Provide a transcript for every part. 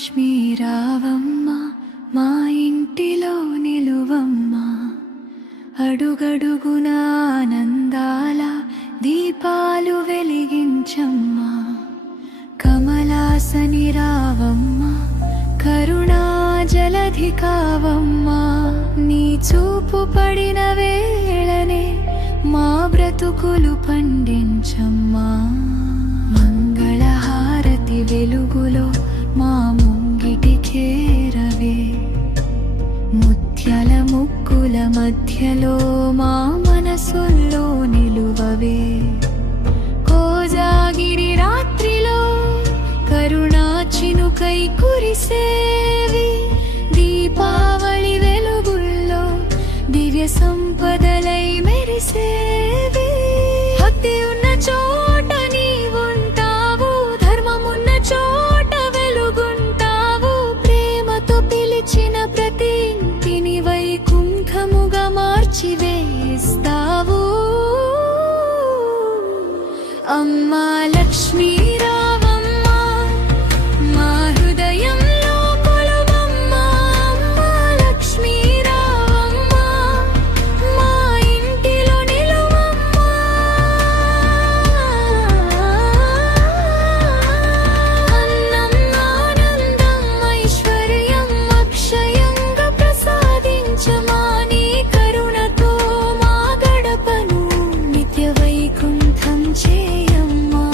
లక్ష్మీ రావమ్మ మా ఇంటిలో నిలువమ్మ, అడుగడుగున ఆనందాల దీపాలు వెలిగించమ్మా. కమలాసని రావమ్మ కరుణా జలధి కావమ్మా, నీ చూపు పడిన వేళనే మా బ్రతుకులు పండించమ్మా. మంగళహారతి వెలుగులో మా ముంగిటి చేరవే, ముత్యాల ముక్కుల మధ్యలో మా మనసుల్లో నిలువవే. కోజాగిరి రాత్రిలో కరుణా చినుకై కురిసేవి, దీపావళి వెలుగుల్లో దివ్య సంపదలై మెరిసేవి. భక్తి ఉన్న చోట నీవుంటావు, ధర్మమున్న చోట వెలుగుంటావు. ప్రేమతో పిలిచిన ప్రతి ఇంటిని వైకుంఠముగా మార్చివేస్తావు. అమ్మా లక్ష్మీ రావమ్మ మా హృదయంలో కొలువమ్మ. అమ్మా లక్ష్మీ రావమ్మ మా ఇంటిలో నిలువమ్మ. అన్నం ఆనందం ఐశ్వర్యం అక్షయంగా ప్రసాదించమా. నీ కరుణతో మా గడపను నిత్య వైకుంఠం చేయమ్మా.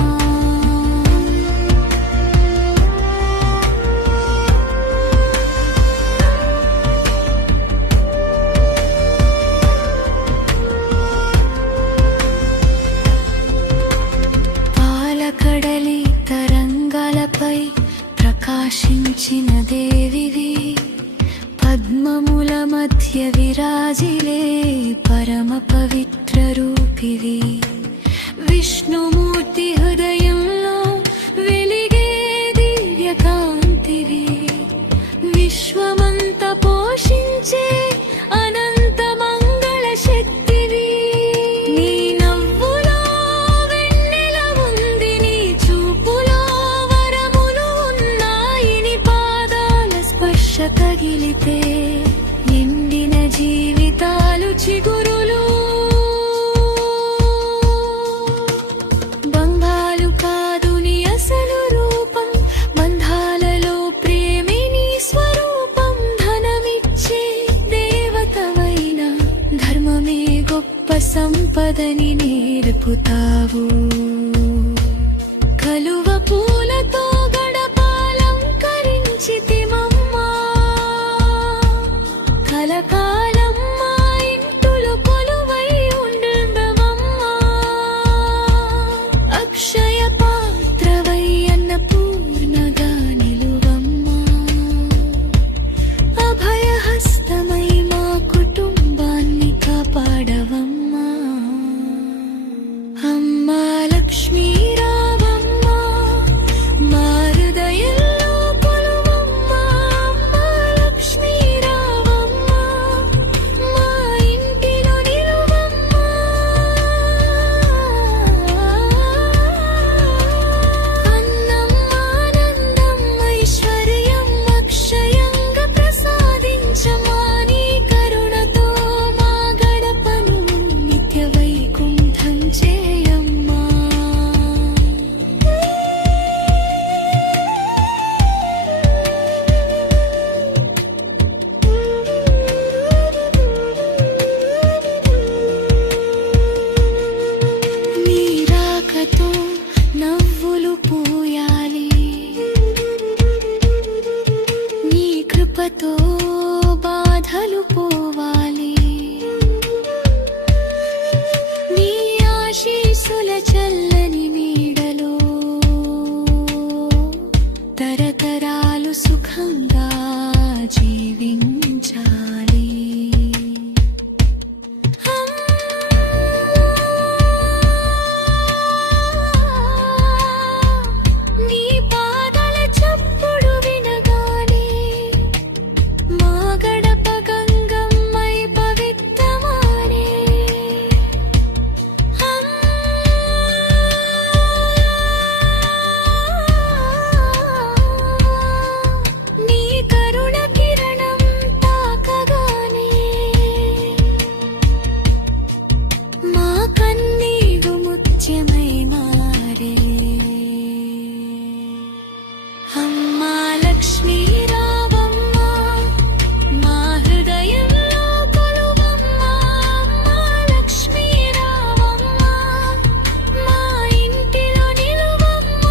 పాలకడలి తరంగాలపై ప్రకాశించిన దేవివి, పద్మముల మధ్య విరాజిలే పరమ పవిత్ర రూపివి. విష్ణుమూర్తి హృదయంలో వెలిగే దివ్య కాంతివి, విశ్వమంత పోషించే అనంత మంగళ శక్తివి. నీ నవ్వులో వెన్నెల ఉంది, నీ చూపులో వరములు ఉన్నాయి. నీ పాదాల స్పర్శ తగిలితే ఎండిన జీవితాలు చిగురులు. బంధాలు కాదు నీ అసలు రూపం, బంధాలలో ప్రేమే నీ స్వరూపం. ధనమిచ్చే దేవతవైన ధర్మమే గొప్ప సంపదని నేర్పుతావు. కలువ పూలతో గడపాలంకరించితిమమ్మా, కలకాలం మా ఇంటులు కొలువై ఉండవమ్మా. అక్షయ పాత్రవై అన్నపూర్ణగా నిలువమ్మా, అభయహస్తమై మా కుటుంబాన్ని కాపాడవమ్మా. అమ్మా లక్ష్మీ రావమ్మ రాజ్యమై మారే. అమ్మా లక్ష్మీ రావమ్మ, మా హృదయంలో కొలువమ్మ. అమ్మా లక్ష్మీ రావమ్మ, మా ఇంటిలో నిలువమ్మ.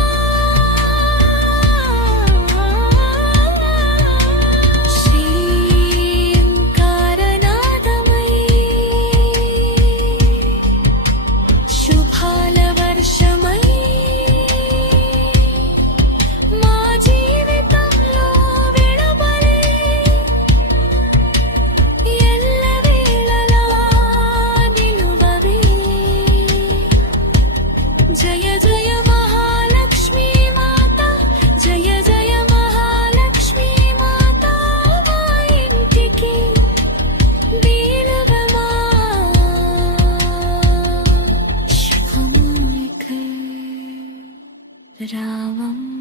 శ్రీంకారనాదమై శుభాల వర్షమై మా జీవితంలో విడబడే ఎల్లవేళలా నిలువవే. జయ జయ మహాలక్ష్మీ మాత, జయ జయ మహాలక్ష్మీ మాత. మా ఇంటికి దీనవమా, శుభములకై రావమ్మ.